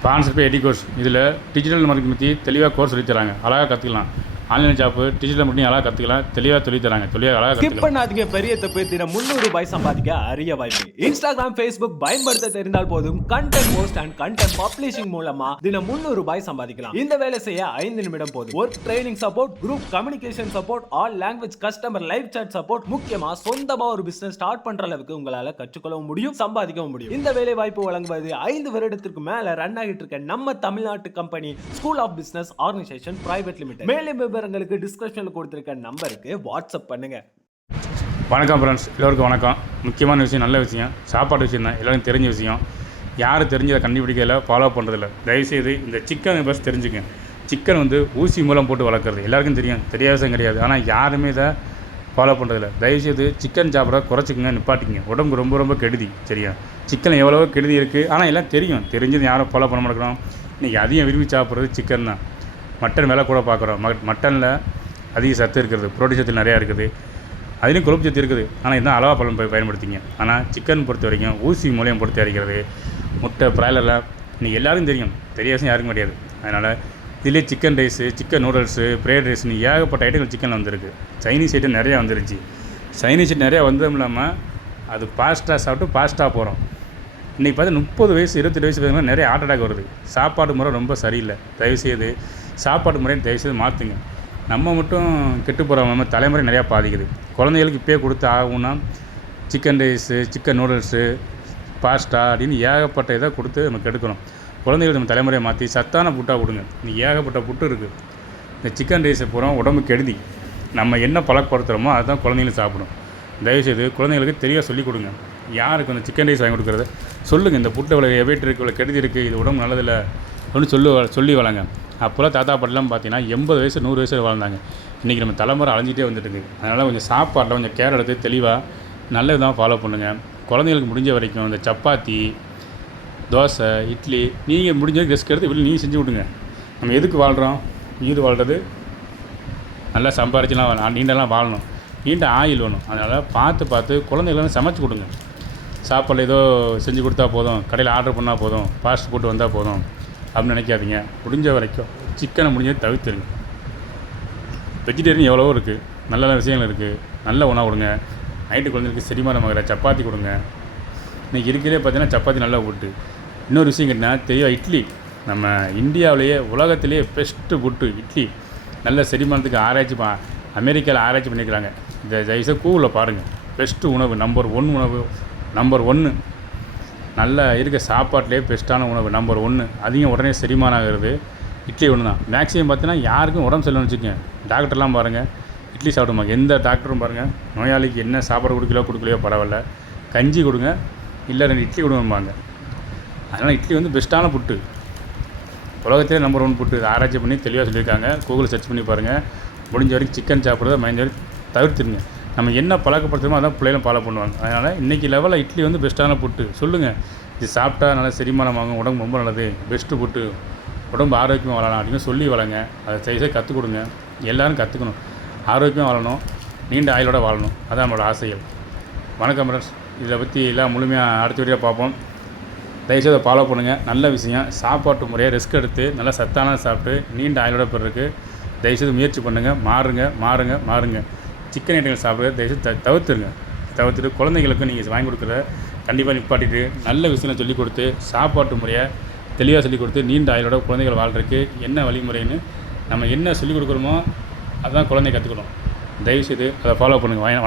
Sponsor by எடிகோர்ஸ். இதில் digital marketing பற்றி தெளிவாக கோர்ஸ் சொல்லித் தராங்க. அழகாக கற்றுக்கலாம். ஆன்லைன் ஜாப்பு, டிஜிட்டல் மார்க்கெட்டிங் அழகாக கற்றுக்கலாம். தெளிவாக சொல்லித் தராங்க. அழகாக ஸ்கிப் பண்ணாதீங்க. பெரிய தப்பு. தினம் ₹300 சம்பாதிக்க அரிய வாய்ப்பு. இன்ஸ்டாகிராம், ஃபேஸ்புக் பயன்படுத்த தெரிந்தால் போதும். Content post and content publishing மூலமா தினம் ₹300 சம்பாதிக்கலாம். இந்த வேலை செய்ய 5 நிமிடம் போதும். Work training support, group communication support, all language customer live chat support. முக்கியமா சொந்தமா ஒரு பிசினஸ் ஸ்டார்ட் பண்ற அளவுக்கு உங்களால கற்றுக்கொள்ளவும் முடியும், சம்பாதிக்கவும் முடியும். இந்த வேலை வாய்ப்பு வழங்குவது 5 வருடத்திற்கு மேல ரன் ஆகிட்டு இருக்க நம்ம தமிழ்நாட்டு company school of business organisation private limited. மேலும் விவரங்களுக்கு டிஸ்கிரிப்ஷன்ல கொடுத்திருக்க நம்பருக்கு வாட்ஸ்அப் பண்ணுங்க. வணக்கம் ஃப்ரெண்ட்ஸ், எல்லோருக்கும் வணக்கம். முக்கியமான விஷயம், நல்ல விஷயம், சாப்பாடு விஷயம் தான். எல்லோரும் தெரிஞ்ச விஷயம். யாரும் தெரிஞ்சதை கண்டுபிடிக்கல, ஃபாலோ பண்ணுறதில்ல. தயவுசெய்து இந்த சிக்கன் பஸ் தெரிஞ்சுங்க. சிக்கன் ஊசி மூலம் போட்டு வளர்க்குறது எல்லாருக்கும் தெரியும், தெரியாத விஷயம் கிடையாது. ஆனால் யாருமே இதை ஃபாலோ பண்ணுறதில்ல. தயவுசெய்து சிக்கன் சாப்பிட்றத குறைச்சிக்கங்க, நிப்பாட்டிங்க. உடம்புக்கு ரொம்ப ரொம்ப கெடுதி. சரியா? சிக்கன் எவ்வளவோ கெடுதி இருக்குது, ஆனால் எல்லாம் தெரியும். தெரிஞ்சது யாரும் ஃபாலோ பண்ண மாட்டேங்கிறோம். இன்றைக்கி அதிகம் விரும்பி சாப்பிட்றது சிக்கன் தான். மட்டன் விலை கூட பார்க்குறோம். மட்டனில் அதிக சத்து இருக்கிறது, புரோட்டீன் சத்து நிறையா இருக்குது, அதுலேயும் கொழுப்பு சத்து இருக்குது. ஆனால் இதுதான் அளவாக பயன்படுத்திங்க. ஆனால் சிக்கன் பொறுத்த வரைக்கும் ஊசி மூலியம் பொறுத்து அரைக்கிறது. முட்டை, பிராய்லரில் இன்றைக்கி எல்லாருக்கும் தெரியும், தெரியாத யாருக்கும் கிடையாது. அதனால் இதிலே chicken rice, chicken noodles, fried ரைஸ்னு ஏகப்பட்ட ஐட்டங்கள் சிக்கனில் வந்துருக்கு. சைனீஸ் ஐட்டம் நிறையா வந்துருச்சு. சைனீஸ் ஐட்டம் நிறையா வந்ததும் இல்லாமல் அது பாஸ்ட்டாக சாப்பிட்டு பாஸ்ட்டாக போகிறோம். இன்றைக்கி பார்த்தா 30 வயசு 28 வயசு பசங்க நிறைய ஹார்ட் அட்டாக் வருது. சாப்பாடு முறை ரொம்ப சரியில்லை. தயவுசெய்து சாப்பாடு முறையை தயவுசெய்து மாற்றுங்க. நம்ம மட்டும் கெட்டு போகிறோம், நம்ம தலைமுறை நிறையா பாதிக்குது. குழந்தைகளுக்கு இப்போயே கொடுத்து ஆகும்னா சிக்கன் ரைஸு, சிக்கன் நூடுல்ஸு, பாஸ்டா அப்படின்னு ஏகப்பட்ட இதை கொடுத்து நம்ம கெடுக்கணும். குழந்தைகளுக்கு நம்ம தலைமுறையை மாற்றி சத்தான புட்டாக கொடுங்க. இன்றைக்கி ஏகப்பட்ட புட்டு இருக்குது. இந்த சிக்கன் ரைஸை பூரா உடம்பு கெடுதி. நம்ம என்ன பழக்கப்படுத்துகிறோமோ அதுதான் குழந்தைகளும் சாப்பிடும். தயவுசெய்து குழந்தைங்களுக்கு தெளிவாக சொல்லிக் கொடுங்க. யாருக்கு அந்த சிக்கன் ரைஸ் வாங்கி கொடுக்குறது சொல்லுங்கள். இந்த புட்டை இவ்வளோ வெயிட் இருக்குது, இவ்வளோ கெடுதி இருக்குது, இது உடம்பு நல்லதில்லை அப்படின்னு சொல்லி வளங்க. அப்போல்லாம் தாத்தா பாட்டிலாம் பார்த்தீங்கன்னா 80 வயசு 100 வயசு வாழ்ந்தாங்க. இன்றைக்கி நம்ம தலைமுறை அழிஞ்சிட்டே வந்துட்டுருக்கு. அதனால் கொஞ்சம் சாப்பாட்டில் கொஞ்சம் கேர் எடுத்து தெளிவாக நல்ல விதமாக ஃபாலோ பண்ணுங்கள். குழந்தைங்களுக்கு முடிஞ்ச வரைக்கும் இந்த சப்பாத்தி, தோசை, இட்லி நீங்கள் முடிஞ்ச வரைக்கும் ரிஸ்க் எடுத்து இப்படி நீங்கள் செஞ்சு விடுங்க. நம்ம எதுக்கு வாழ்கிறோம்? உயிர் வாழ்கிறது நல்லா சம்பாரிச்சுலாம் நீண்டெல்லாம் வாழணும். நீண்ட ஆயில் வேணும். அதனால் பார்த்து குழந்தைகளும் சமைச்சு கொடுங்க. சாப்பாடு ஏதோ செஞ்சு கொடுத்தா போதும், கடையில் ஆர்டர் பண்ணால் போதும், ஃபாஸ்ட் ஃபுட் வந்தால் போதும் அப்படின்னு நினைக்காதீங்க. முடிஞ்ச வரைக்கும் சிக்கனை முடிஞ்சதை தவிர்த்துருங்க. வெஜிடேரியன் எவ்வளவோ இருக்குது, நல்ல நல்ல விஷயங்கள் இருக்குது. நல்ல உணவு கொடுங்க. நைட்டு குழந்தைங்களுக்கு செரிமானமாகிற சப்பாத்தி கொடுங்க. இன்றைக்கி இருக்கிறதே பார்த்தீங்கன்னா சப்பாத்தி நல்லா போட்டு. இன்னொரு விஷயம் கேட்டால் தெளிவாக இட்லி. நம்ம இந்தியாவிலேயே உலகத்திலேயே பெஸ்ட்டு ஃபுட்டு இட்லி. நல்ல செரிமானத்துக்கு ஆராய்ச்சி அமெரிக்காவில் ஆராய்ச்சி பண்ணியிருக்கிறாங்க. இந்த ஜெய்ஸை கூகுளில் பாருங்கள். பெஸ்ட்டு உணவு நம்பர் 1 நல்லா இருக்க சாப்பாட்டிலே பெஸ்ட்டான உணவு நம்பர் 1. அதிகம் உடனே செரிமானம் ஆகிறது இட்லி ஒன்று தான். மேக்ஸிமம் பார்த்தீங்கன்னா யாருக்கும் உடம்பு சரியில்லைன்னு வச்சுக்கோங்க, டாக்டர்லாம் பாருங்கள் இட்லி சாப்பிடுவாங்க. எந்த டாக்டரும் பாருங்கள் நோயாளிக்கு என்ன சாப்பாடு கொடுக்கலையோ பரவாயில்ல, கஞ்சி கொடுங்க, இல்லை 2 இட்லி கொடுங்கம்பாங்க. அதனால் இட்லி பெஸ்ட்டான புட்டு. உலகத்திலே நம்பர் 1 புட்டு. ஆராய்ச்சி பண்ணி தெளிவாக சொல்லியிருக்காங்க. கூகுளில் சர்ச் பண்ணி பாருங்கள். முடிஞ்ச வரைக்கும் சிக்கன் சாப்பிட்றத மைண்ட் வரைக்கும் தவிர்த்துருங்க. நம்ம என்ன பழக்கப்படுத்துமோ அதான் பிள்ளைகளும் ஃபாலோ பண்ணுவாங்க. அதனால் இன்றைக்கி லெவலில் இட்லி பெஸ்ட்டான புட்டு. சொல்லுங்கள், இது சாப்பிட்டா நல்லா செரிமானமாகும், உடம்பு ரொம்ப நல்லது, பெஸ்ட்டு புட்டு, உடம்பு ஆரோக்கியமாக வாழலாம் அப்படின்னு சொல்லி வளங்க. அதை செய்ய கற்றுக் கொடுங்க. எல்லோரும் கற்றுக்கணும். ஆரோக்கியமாக வாழணும், நீண்ட ஆயுளோடு வாழணும். அதான் நம்மளோட ஆசைகள். வணக்கம் ஃப்ரெண்ட்ஸ். இதை பற்றி எல்லாம் முழுமையாக அடுத்த வீடியோ பார்ப்போம். தயவுசெய்து அதை ஃபாலோ பண்ணுங்கள். நல்ல விஷயம். சாப்பாட்டு முறையை ரிஸ்க் எடுத்து நல்லா சத்தானதை சாப்பிட்டு நீண்ட ஆயுளோட பிறகு தயவுசெய்து முயற்சி பண்ணுங்கள். மாறுங்க. சிக்கன் ஐட்டங்கள் சாப்பிட்றது தயவுசெய்து தவிர்த்துட்டு குழந்தைங்களுக்கும் நீங்கள் வாங்கி கொடுக்குறத கண்டிப்பாக நிப்பாட்டிட்டு நல்ல விஷயம் சொல்லிக் கொடுத்து சாப்பாட்டு முறையை தெளிவாக சொல்லிக் கொடுத்து நீண்ட ஆயுளோட குழந்தைகள் வாழ்கிறதுக்கு என்ன வழிமுறைன்னு நம்ம என்ன சொல்லிக் கொடுக்குறோமோ அதுதான் குழந்தை கற்றுக்கணும். தயவுசெய்து அதை ஃபாலோ பண்ணுங்கள்.